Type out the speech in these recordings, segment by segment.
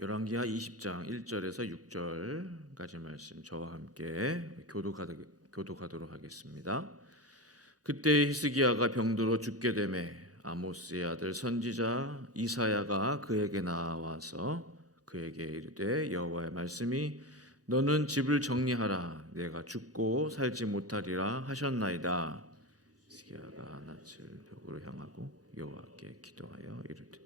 열왕기하 20장 1절에서 6절까지 말씀 저와 함께 교독하도록 하겠습니다. 그때 히스기야가 병들어 죽게 되매 아모스의 아들 선지자 이사야가 그에게 나와서 그에게 이르되 여호와의 말씀이 너는 집을 정리하라 내가 죽고 살지 못하리라 하셨나이다. 히스기야가 낯을 벽으로 향하고 여호와께 기도하여 이르되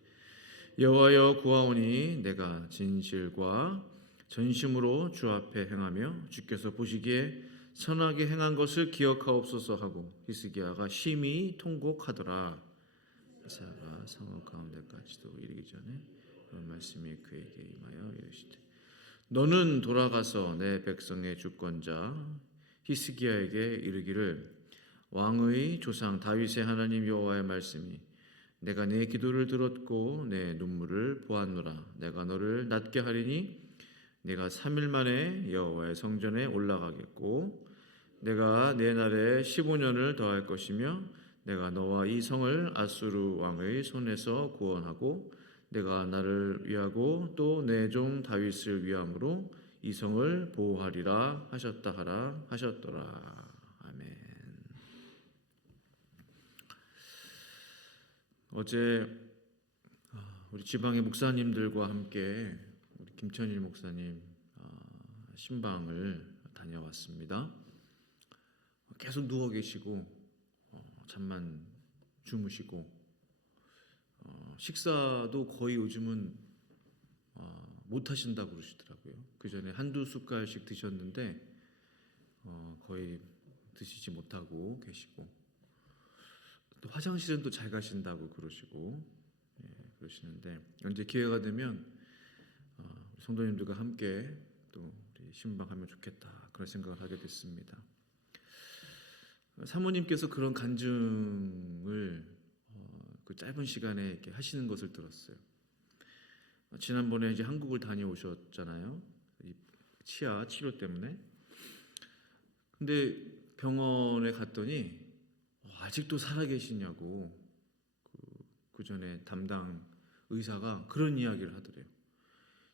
여호와여 구하오니 내가 진실과 전심으로 주 앞에 행하며 주께서 보시기에 선하게 행한 것을 기억하옵소서 하고 히스기야가 심히 통곡하더라. 이사야가 성읍 가운데까지도 이르기 전에 그런 말씀이 그에게 임하여 이르시되 너는 돌아가서 내 백성의 주권자 히스기야에게 이르기를 왕의 조상 다윗의 하나님 여호와의 말씀이 내가 내 기도를 들었고 내 눈물을 보았노라. 내가 너를 낫게 하리니 내가 3일 만에 여호와의 성전에 올라가겠고 내가 내 날에 15년을 더할 것이며 내가 너와 이 성을 아수르 왕의 손에서 구원하고 내가 나를 위하고 또 내 종 다윗을 위함으로 이 성을 보호하리라 하셨다 하라 하셨더라. 아멘. 어제 우리 지방의 목사님들과 함께 우리 김천일 목사님 신방을 다녀왔습니다. 계속 누워 계시고 잠만 주무시고 식사도 거의 요즘은 못 하신다고 그러시더라고요. 그 전에 한두 숟갈씩 드셨는데 거의 드시지 못하고 계시고 또 화장실은 또 잘 가신다고 그러시고 그러시는데 언제 기회가 되면 성도님들과 함께 또 우리 신방하면 좋겠다 그런 생각을 하게 됐습니다. 사모님께서 그런 간증을 그 짧은 시간에 이렇게 하시는 것을 들었어요. 지난번에 이제 한국을 다녀오셨잖아요. 이 치아 치료 때문에. 근데 병원에 갔더니 아직도 살아계시냐고 그 전에 담당 의사가 그런 이야기를 하더래요.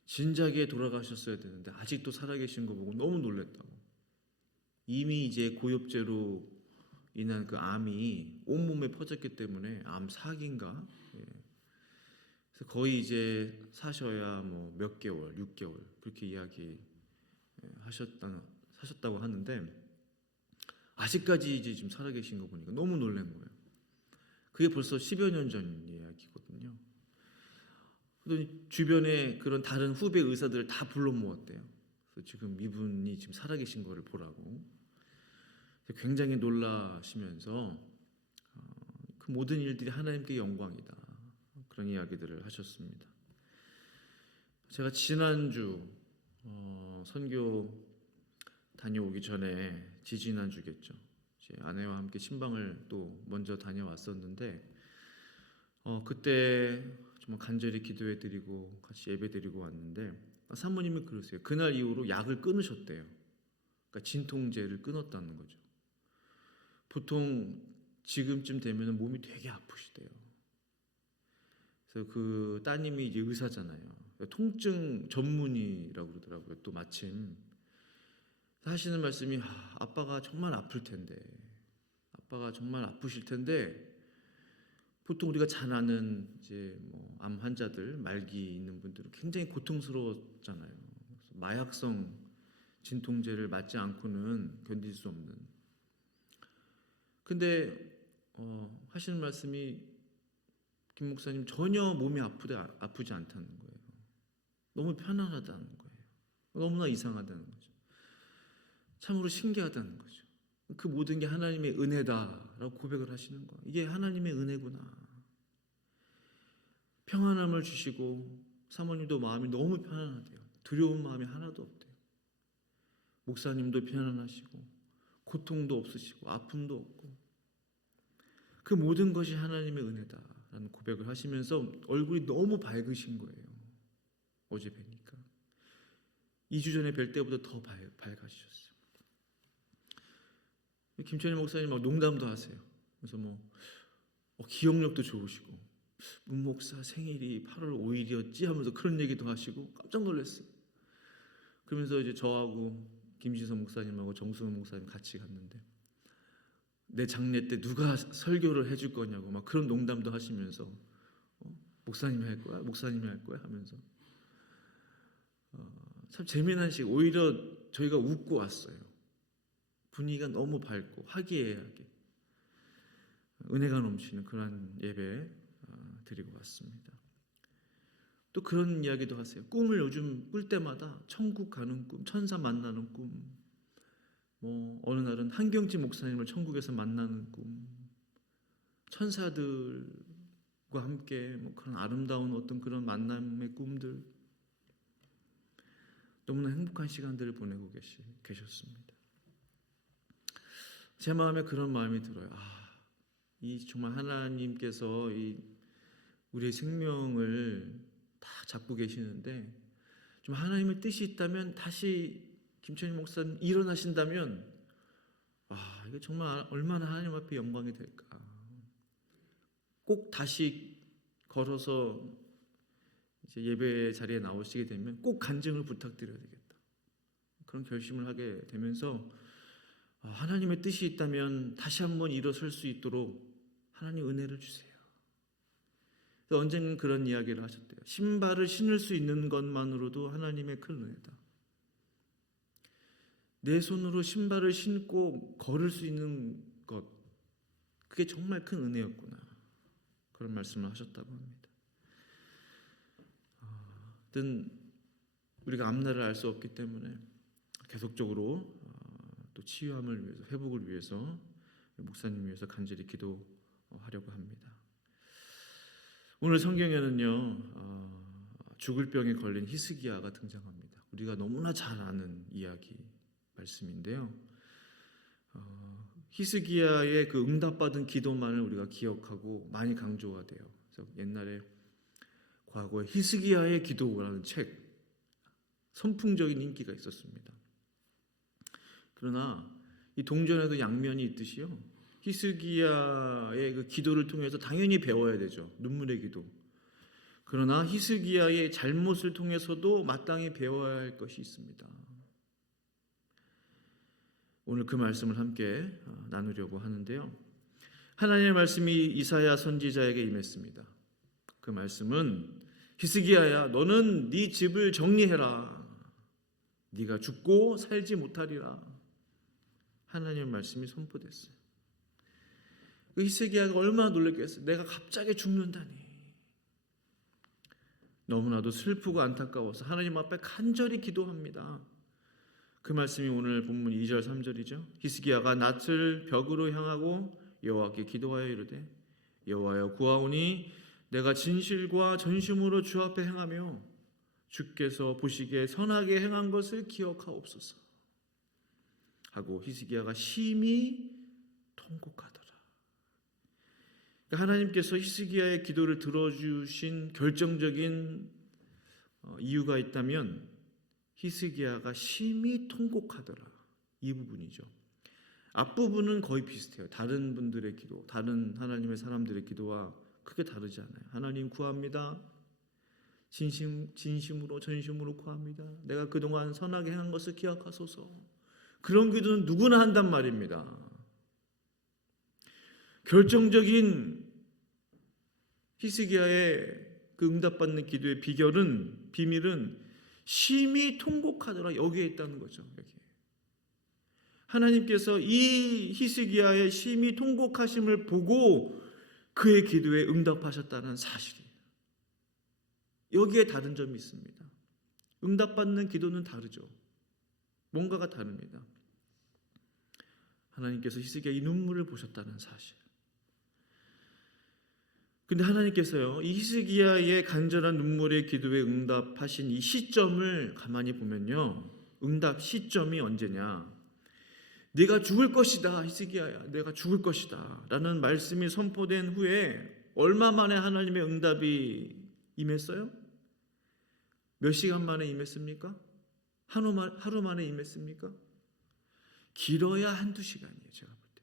진작에 돌아가셨어야 되는데 아직도 살아계신 거 보고 너무 놀랬다고. 이미 이제 고엽제로 인한 그 암이 온몸에 퍼졌기 때문에 암 사기인가? 그래서 거의 이제 사셔야 뭐 몇 개월, 6개월 그렇게 이야기 하셨다고 하는데 아직까지 이제 지금 살아계신 거 보니까 너무 놀란 거예요. 그게 벌써 10여 년 전 이야기거든요. 그러더니 주변에 그런 다른 후배 의사들을 다 불러 모았대요. 그래서 지금 이분이 지금 살아계신 거를 보라고. 굉장히 놀라시면서 그 모든 일들이 하나님께 영광이다. 그런 이야기들을 하셨습니다. 제가 지난주 선교 다녀오기 전에 지지난주겠죠. 제 아내와 함께 신방을 또 먼저 다녀왔었는데 그때 정말 간절히 기도해드리고 같이 예배드리고 왔는데 사모님이 그러세요. 그날 이후로 약을 끊으셨대요. 그러니까 진통제를 끊었다는 거죠. 보통 지금쯤 되면 몸이 되게 아프시대요. 그래서 그 따님이 이제 의사잖아요. 통증 전문의라고 그러더라고요. 또 마침 하시는 말씀이 아빠가 정말 아플 텐데, 아빠가 정말 아프실 텐데, 보통 우리가 잘 아는 이제 뭐 암 환자들, 말기 있는 분들은 굉장히 고통스러웠잖아요. 마약성 진통제를 맞지 않고는 견딜 수 없는. 근데 하시는 말씀이 김 목사님 전혀 몸이 아프지 않다는 거예요. 너무 편안하다는 거예요. 너무나 이상하다는 거죠. 참으로 신기하다는 거죠. 그 모든 게 하나님의 은혜다라고 고백을 하시는 거예요. 이게 하나님의 은혜구나. 평안함을 주시고 사모님도 마음이 너무 편안하대요. 두려운 마음이 하나도 없대요. 목사님도 편안하시고 고통도 없으시고 아픔도 없고 그 모든 것이 하나님의 은혜다라는 고백을 하시면서 얼굴이 너무 밝으신 거예요. 어제 뵈니까 2주 전에 뵐 때보다 더 밝아지셨어요. 김천일 목사님 막 농담도 하세요. 그래서 뭐 기억력도 좋으시고 문 목사 생일이 8월 5일이었지 하면서 그런 얘기도 하시고 깜짝 놀랐어요. 그러면서 이제 저하고 김지성 목사님하고 정수훈 목사님 같이 갔는데 내 장례 때 누가 설교를 해줄 거냐고 막 그런 농담도 하시면서 목사님이 할 거야? 목사님이 할 거야? 하면서 참 재미난 시간. 오히려 저희가 웃고 왔어요. 분위기가 너무 밝고 화기애애하게 은혜가 넘치는 그런 예배 드리고 왔습니다. 또 그런 이야기도 하세요. 꿈을 요즘 꿀 때마다 천국 가는 꿈, 천사 만나는 꿈, 뭐 어느 날은 한경지 목사님을 천국에서 만나는 꿈, 천사들과 함께 뭐 그런 아름다운 어떤 그런 만남의 꿈들, 너무나 행복한 시간들을 보내고 계셨습니다. 제 마음에 그런 마음이 들어요. 이 정말 하나님께서 이 우리의 생명을 다 잡고 계시는데 좀 하나님의 뜻이 있다면 다시 김천희 목사님 일어나신다면 이게 정말 얼마나 하나님 앞에 영광이 될까. 꼭 다시 걸어서 이제 예배 자리에 나오시게 되면 꼭 간증을 부탁드려야 되겠다. 그런 결심을 하게 되면서 하나님의 뜻이 있다면 다시 한번 일어설 수 있도록 하나님 은혜를 주세요. 언젠가 그런 이야기를 하셨대요. 신발을 신을 수 있는 것만으로도 하나님의 큰 은혜다. 내 손으로 신발을 신고 걸을 수 있는 것, 그게 정말 큰 은혜였구나. 그런 말씀을 하셨다고 합니다. 하여튼 우리가 앞날을 알 수 없기 때문에 계속적으로 또 치유함을 위해서, 회복을 위해서 목사님 위해서 간절히 기도하려고 합니다. 오늘 성경에는요 죽을 병에 걸린 히스기야가 등장합니다. 우리가 너무나 잘 아는 이야기 말씀인데요. 히스기야의 그 응답받은 기도만을 우리가 기억하고 많이 강조가 돼요. 그래서 옛날에 과거에 히스기야의 기도라는 책 선풍적인 인기가 있었습니다. 그러나 이 동전에도 양면이 있듯이요. 히스기야의 그 기도를 통해서 당연히 배워야 되죠. 눈물의 기도. 그러나 히스기야의 잘못을 통해서도 마땅히 배워야 할 것이 있습니다. 오늘 그 말씀을 함께 나누려고 하는데요. 하나님의 말씀이 이사야 선지자에게 임했습니다. 그 말씀은 히스기야야, 너는 네 집을 정리해라. 네가 죽고 살지 못하리라. 하나님의 말씀이 선포됐어요. 그 히스기야가 얼마나 놀랐겠어요. 내가 갑자기 죽는다니. 너무나도 슬프고 안타까워서 하나님 앞에 간절히 기도합니다. 그 말씀이 오늘 본문 2절 3절이죠. 히스기야가 낯을 벽으로 향하고 여호와께 기도하여 이르되 여호와여 구하오니 내가 진실과 전심으로 주 앞에 행하며 주께서 보시기에 선하게 행한 것을 기억하옵소서 하고 히스기야가 심히 통곡하더라. 그러니까 하나님께서 히스기야의 기도를 들어주신 결정적인 이유가 있다면 히스기야가 심히 통곡하더라. 이 부분이죠. 앞부분은 거의 비슷해요. 다른 분들의 기도, 다른 하나님의 사람들의 기도와 크게 다르지 않아요. 하나님 구합니다. 진심으로 전심으로 구합니다. 내가 그동안 선하게 행한 것을 기억하소서. 그런 기도는 누구나 한단 말입니다. 결정적인 히스기야의 그 응답받는 기도의 비밀은 심히 통곡하더라. 여기에 있다는 거죠. 여기. 하나님께서 이 히스기야의 심히 통곡하심을 보고 그의 기도에 응답하셨다는 사실이에요. 여기에 다른 점이 있습니다. 응답받는 기도는 다르죠. 뭔가가 다릅니다. 하나님께서 히스기야의 눈물을 보셨다는 사실. 근데 하나님께서요, 이 히스기야의 간절한 눈물의 기도에 응답하신 이 시점을 가만히 보면요, 응답 시점이 언제냐? 네가 죽을 것이다, 히스기야야, 내가 죽을 것이다 라는 말씀이 선포된 후에 얼마 만에 하나님의 응답이 임했어요? 몇 시간 만에 임했습니까? 하루 만에 임했습니까? 길어야 한두 시간이에요. 제가 볼 때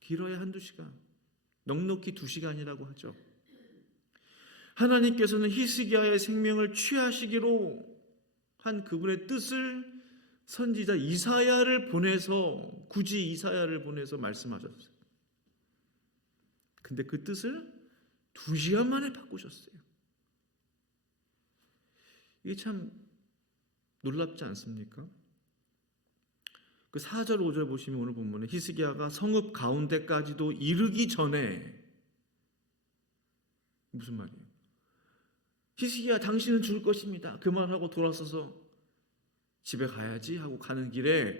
길어야 한두 시간, 넉넉히 2시간이라고 하죠. 하나님께서는 히스기야의 생명을 취하시기로 한 그분의 뜻을 선지자 이사야를 보내서, 굳이 이사야를 보내서 말씀하셨어요. 근데 그 뜻을 2시간 만에 바꾸셨어요. 이게 참 놀랍지 않습니까? 그 4절 5절 보시면 오늘 본문에 히스기야가 성읍 가운데까지도 이르기 전에, 무슨 말이에요? 히스기야, 당신은 죽을 것입니다. 그 말하고 돌아서서 집에 가야지 하고 가는 길에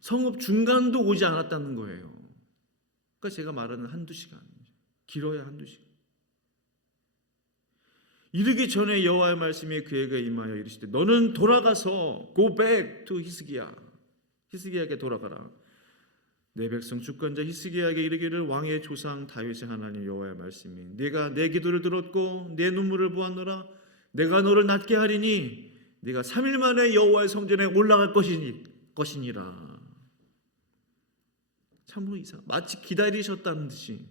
성읍 중간도 오지 않았다는 거예요. 그러니까 제가 말하는 1-2시간, 길어야 1-2시간. 이르기 전에 여호와의 말씀이 그에게 임하여 이르시되 너는 돌아가서 go back to 히스기야, 히스기야에게 돌아가라. 내 백성 주권자 히스기야에게 이르기를 왕의 조상 다윗의 하나님 여호와의 말씀이 네가 내 기도를 들었고 내 눈물을 보았노라. 내가 너를 낫게 하리니 네가 3일 만에 여호와의 성전에 올라갈 것이니라. 참으로 이상, 마치 기다리셨다는 듯이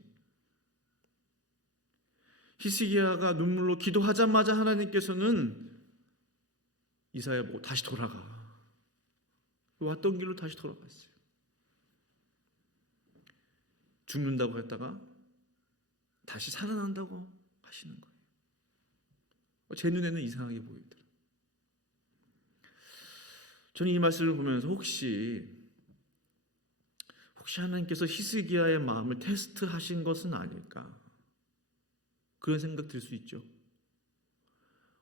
히스기야가 눈물로 기도하자마자 하나님께서는 이사야 보고 다시 돌아가. 왔던 길로 다시 돌아갔어요. 죽는다고 했다가 다시 살아난다고 하시는 거예요. 제 눈에는 이상하게 보이더라고요. 저는 이 말씀을 보면서 혹시 하나님께서 히스기야의 마음을 테스트하신 것은 아닐까, 그런 생각 들 수 있죠.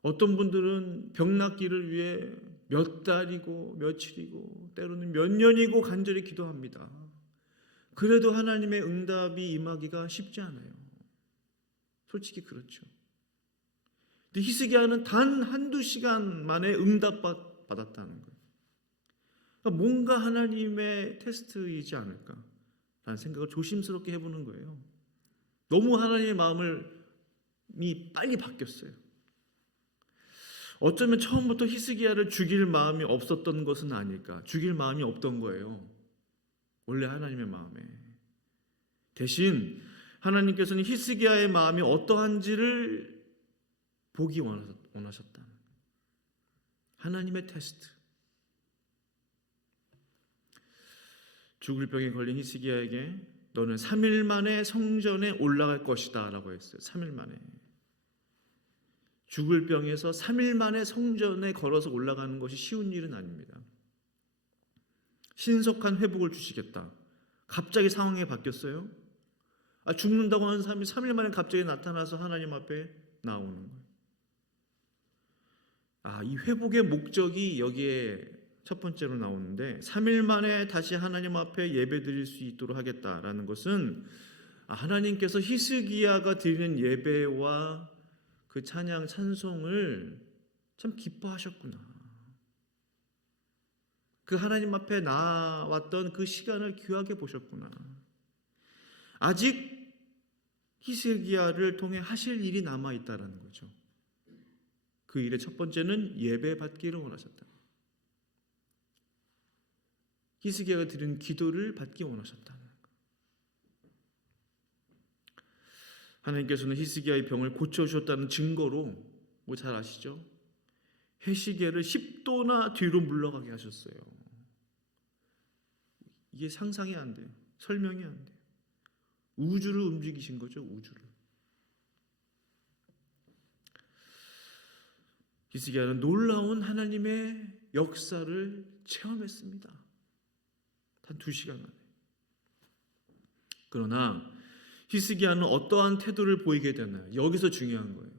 어떤 분들은 병 낫기를 위해 몇 달이고 며칠이고 때로는 몇 년이고 간절히 기도합니다. 그래도 하나님의 응답이 임하기가 쉽지 않아요. 솔직히 그렇죠. 근데 히스기야는 단 1-2시간 만에 응답받았다는 거예요. 그러니까 뭔가 하나님의 테스트이지 않을까라는 생각을 조심스럽게 해보는 거예요. 너무 하나님의 마음이 빨리 바뀌었어요. 어쩌면 처음부터 히스기야를 죽일 마음이 없었던 것은 아닐까. 죽일 마음이 없던 거예요. 원래 하나님의 마음에. 대신 하나님께서는 히스기야의 마음이 어떠한지를 보기 원하셨다. 하나님의 테스트. 죽을 병에 걸린 히스기야에게 너는 3일 만에 성전에 올라갈 것이다 라고 했어요. 3일 만에. 죽을 병에서 3일 만에 성전에 걸어서 올라가는 것이 쉬운 일은 아닙니다. 신속한 회복을 주시겠다. 갑자기 상황이 바뀌었어요. 죽는다고 하는 사람이 3일 만에 갑자기 나타나서 하나님 앞에 나오는 거예요. 이 회복의 목적이 여기에 첫 번째로 나오는데 3일 만에 다시 하나님 앞에 예배드릴 수 있도록 하겠다라는 것은 하나님께서 히스기야가 드리는 예배와 그 찬양 찬송을 참 기뻐하셨구나. 그 하나님 앞에 나왔던 그 시간을 귀하게 보셨구나. 아직 히스기야를 통해 하실 일이 남아 있다라는 거죠. 그 일의 첫 번째는 예배 받기를 원하셨다. 히스기야가 드린 기도를 받기 원하셨다는 것. 하나님께서는 히스기야의 병을 고쳐주셨다는 증거로 잘 아시죠? 해시계를 10도나 뒤로 물러가게 하셨어요. 이게 상상이 안 돼요. 설명이 안 돼요. 우주를 움직이신 거죠. 우주를. 히스기야는 놀라운 하나님의 역사를 체험했습니다. 한 2시간 만에. 그러나 히스기야는 어떠한 태도를 보이게 되나요? 여기서 중요한 거예요.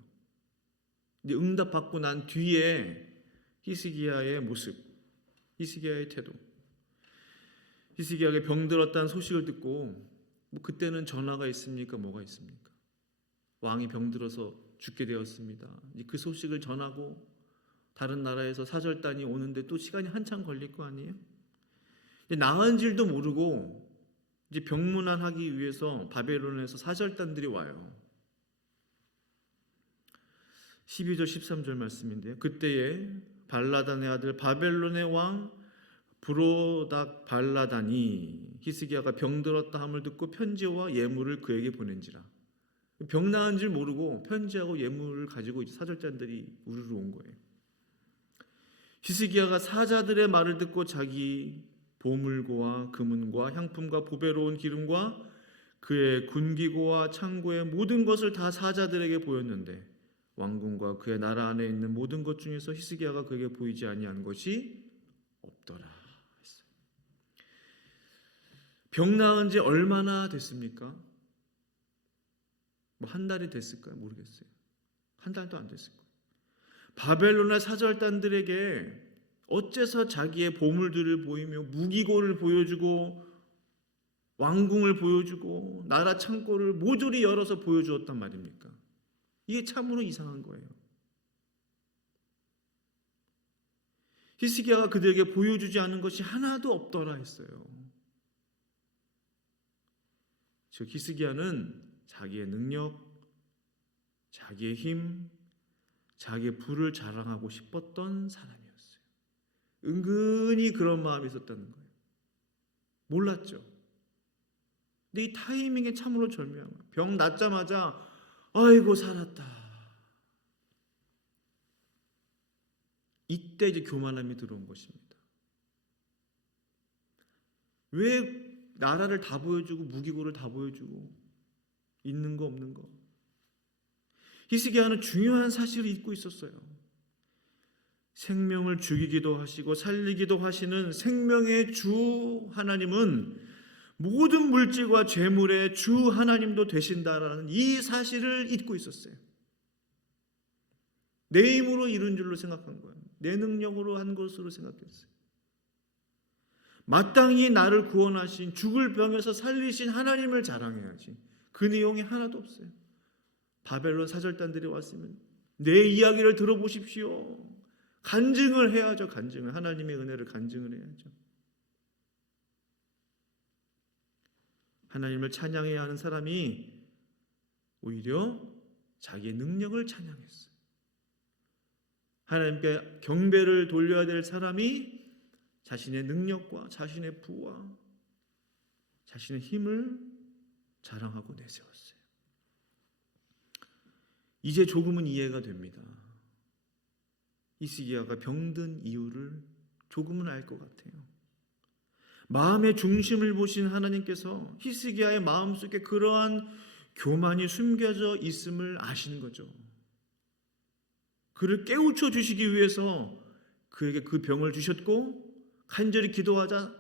근데 응답받고 난 뒤에 히스기야의 모습, 히스기야의 태도. 히스기야에게 병들었다는 소식을 듣고 그때는 전화가 있습니까? 뭐가 있습니까? 왕이 병들어서 죽게 되었습니다. 그 소식을 전하고 다른 나라에서 사절단이 오는데 또 시간이 한참 걸릴 거 아니에요? 나은 줄도 모르고 이제 병문안하기 위해서 바벨론에서 사절단들이 와요. 12절 13절 말씀인데요. 그때에 발라단의 아들 바벨론의 왕 브로닥 발라단이 히스기야가 병들었다 함을 듣고 편지와 예물을 그에게 보낸지라. 병 나은 줄 모르고 편지하고 예물을 가지고 사절단들이 우르르 온 거예요. 히스기야가 사자들의 말을 듣고 자기 보물고와 금은과 향품과 보배로운 기름과 그의 군기고와 창고의 모든 것을 다 사자들에게 보였는데 왕궁과 그의 나라 안에 있는 모든 것 중에서 히스기야가 그에게 보이지 아니한 것이 없더라 했어요. 병 나은 지 얼마나 됐습니까? 뭐 한 달이 됐을까요? 모르겠어요. 한 달도 안 됐을 거예요. 바벨론의 사절단들에게 어째서 자기의 보물들을 보이며 무기고를 보여주고 왕궁을 보여주고 나라 창고를 모조리 열어서 보여주었단 말입니까? 이게 참으로 이상한 거예요. 히스기야가 그들에게 보여주지 않은 것이 하나도 없더라 했어요. 즉 히스기야는 자기의 능력, 자기의 힘, 자기의 부를 자랑하고 싶었던 사람이었어요. 은근히 그런 마음이 있었다는 거예요. 몰랐죠. 근데 이 타이밍에 참으로 절묘한 거예요. 병 낫자마자 아이고 살았다. 이때 이제 교만함이 들어온 것입니다. 왜 나라를 다 보여주고 무기고를 다 보여주고 있는 거 없는 거. 히스기야는 중요한 사실을 잊고 있었어요. 생명을 죽이기도 하시고 살리기도 하시는 생명의 주 하나님은 모든 물질과 재물의 주 하나님도 되신다라는 이 사실을 잊고 있었어요. 내 힘으로 이룬 줄로 생각한 거예요. 내 능력으로 한 것으로 생각했어요. 마땅히 나를 구원하신 죽을 병에서 살리신 하나님을 자랑해야지. 그 내용이 하나도 없어요. 바벨론 사절단들이 왔으면 내 이야기를 들어보십시오. 간증을 해야죠. 간증을. 하나님의 은혜를 간증을 해야죠. 하나님을 찬양해야 하는 사람이 오히려 자기의 능력을 찬양했어요. 하나님께 경배를 돌려야 될 사람이 자신의 능력과 자신의 부와 자신의 힘을 자랑하고 내세웠어요. 이제 조금은 이해가 됩니다. 히스기야가 병든 이유를 조금은 알 것 같아요. 마음의 중심을 보신 하나님께서 히스기야의 마음속에 그러한 교만이 숨겨져 있음을 아시는 거죠. 그를 깨우쳐 주시기 위해서 그에게 그 병을 주셨고 간절히 기도하자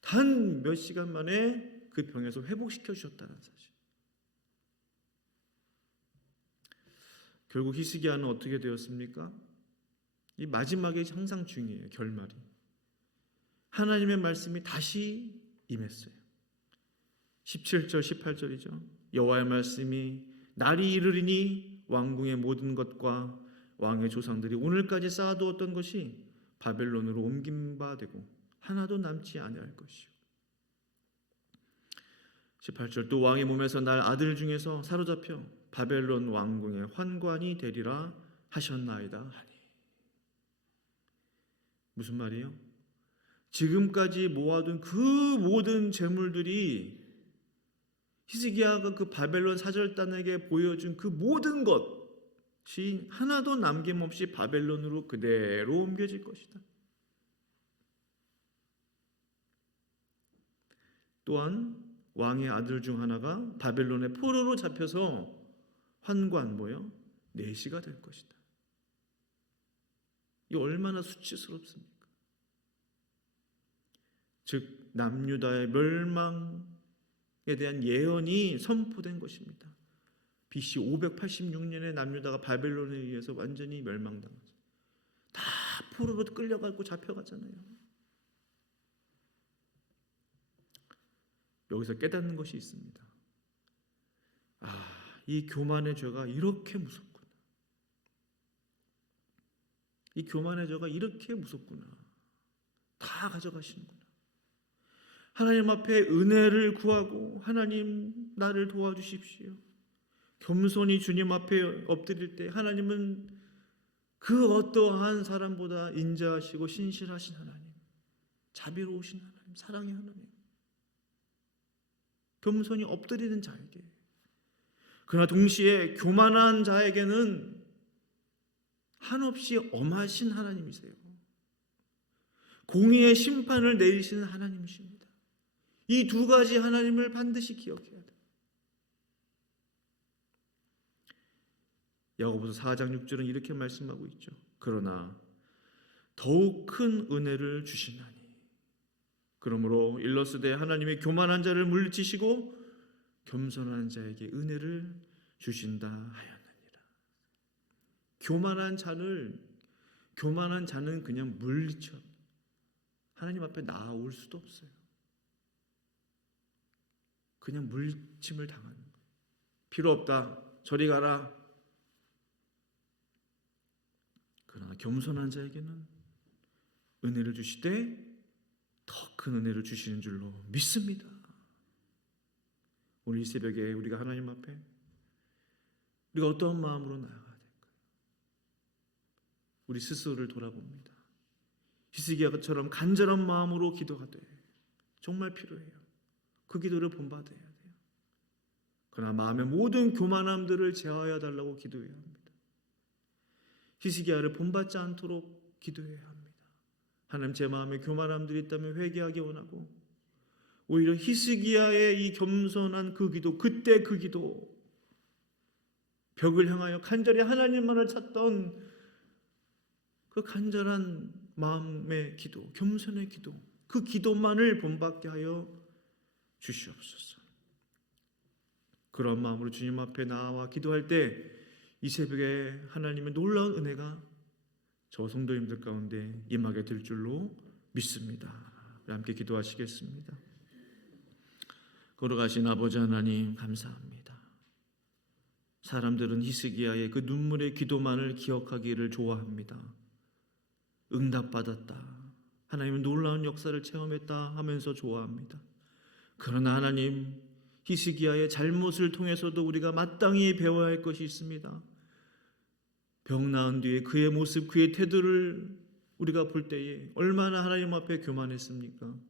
단 몇 시간 만에 그 병에서 회복시켜 주셨다는 사실. 결국 히스기야는 어떻게 되었습니까? 이 마지막에 항상 중요해요. 결말이. 하나님의 말씀이 다시 임했어요. 17절 18절이죠. 여호와의 말씀이 날이 이르리니 왕궁의 모든 것과 왕의 조상들이 오늘까지 쌓아두었던 것이 바벨론으로 옮긴 바 되고 하나도 남지 아니할 것이요. 18절 또 왕의 몸에서 날 아들 중에서 사로잡혀 바벨론 왕궁의 환관이 되리라 하셨나이다 하니. 무슨 말이에요? 지금까지 모아둔 그 모든 재물들이 히스기야가 그 바벨론 사절단에게 보여준 그 모든 것이 하나도 남김없이 바벨론으로 그대로 옮겨질 것이다. 또한 왕의 아들 중 하나가 바벨론의 포로로 잡혀서 환관 내시가 될 것이다. 이 얼마나 수치스럽습니까? 즉 남유다의 멸망에 대한 예언이 선포된 것입니다. BC 586년에 남유다가 바벨론에 의해서 완전히 멸망당하죠. 다 포로로 끌려가고 잡혀갔잖아요. 여기서 깨닫는 것이 있습니다. 이 교만의 죄가 이렇게 무섭구나. 이 교만의 죄가 이렇게 무섭구나. 다 가져가시는구나. 하나님 앞에 은혜를 구하고 하나님 나를 도와주십시오. 겸손히 주님 앞에 엎드릴 때 하나님은 그 어떠한 사람보다 인자하시고 신실하신 하나님, 자비로우신 하나님, 사랑의 하나님. 겸손히 엎드리는 자에게 그러나 동시에 교만한 자에게는 한없이 엄하신 하나님이세요. 공의의 심판을 내리시는 하나님이십니다. 이 두 가지 하나님을 반드시 기억해야 돼요. 야고보서 4장 6절은 이렇게 말씀하고 있죠. 그러나 더욱 큰 은혜를 주시나니 그러므로 일러스되 하나님의 교만한 자를 물리치시고 겸손한 자에게 은혜를 주신다 하였느니라. 교만한 자는 그냥 물리쳐 하나님 앞에 나올 수도 없어요. 그냥 물리침을 당하는 거예요. 필요 없다. 저리 가라. 그러나 겸손한 자에게는 은혜를 주시되 더 큰 은혜를 주시는 줄로 믿습니다. 오늘 이 새벽에 우리가 하나님 앞에 우리가 어떤 마음으로 나아가야 될까요? 우리 스스로를 돌아봅니다. 히스기야처럼 간절한 마음으로 기도하되 정말 필요해요. 그 기도를 본받아야 돼요. 그러나 마음의 모든 교만함들을 제어하여 달라고 기도해야 합니다. 히스기야를 본받지 않도록 기도해야 합니다. 하나님, 제 마음에 교만함들이 있다면 회개하기 원하고 오히려 히스기야의 이 겸손한 그 기도, 그때 그 기도, 벽을 향하여 간절히 하나님만을 찾던 그 간절한 마음의 기도, 겸손의 기도, 그 기도만을 본받게 하여 주시옵소서. 그런 마음으로 주님 앞에 나와 기도할 때 이 새벽에 하나님의 놀라운 은혜가 저 성도님들 가운데 임하게 될 줄로 믿습니다. 함께 기도하시겠습니다. 걸어가신 아버지 하나님 감사합니다. 사람들은 히스기야의 그 눈물의 기도만을 기억하기를 좋아합니다. 응답받았다, 하나님의 놀라운 역사를 체험했다 하면서 좋아합니다. 그러나 하나님, 히스기야의 잘못을 통해서도 우리가 마땅히 배워야 할 것이 있습니다. 병 나은 뒤에 그의 모습, 그의 태도를 우리가 볼 때에 얼마나 하나님 앞에 교만했습니까?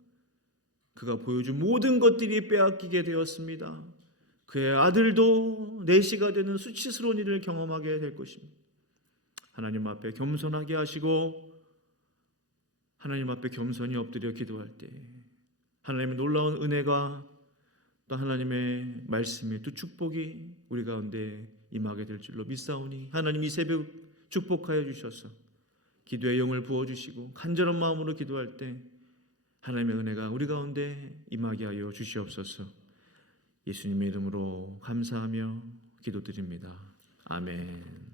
그가 보여준 모든 것들이 빼앗기게 되었습니다. 그의 아들도 내시가 되는 수치스러운 일을 경험하게 될 것입니다. 하나님 앞에 겸손하게 하시고 하나님 앞에 겸손히 엎드려 기도할 때 하나님의 놀라운 은혜가 또 하나님의 말씀이 또 축복이 우리 가운데 임하게 될 줄로 믿사오니 하나님, 이 새벽 축복하여 주셔서 기도의 영을 부어주시고 간절한 마음으로 기도할 때 하나님의 은혜가 우리 가운데 임하게 하여 주시옵소서. 예수님의 이름으로 감사하며 기도드립니다. 아멘.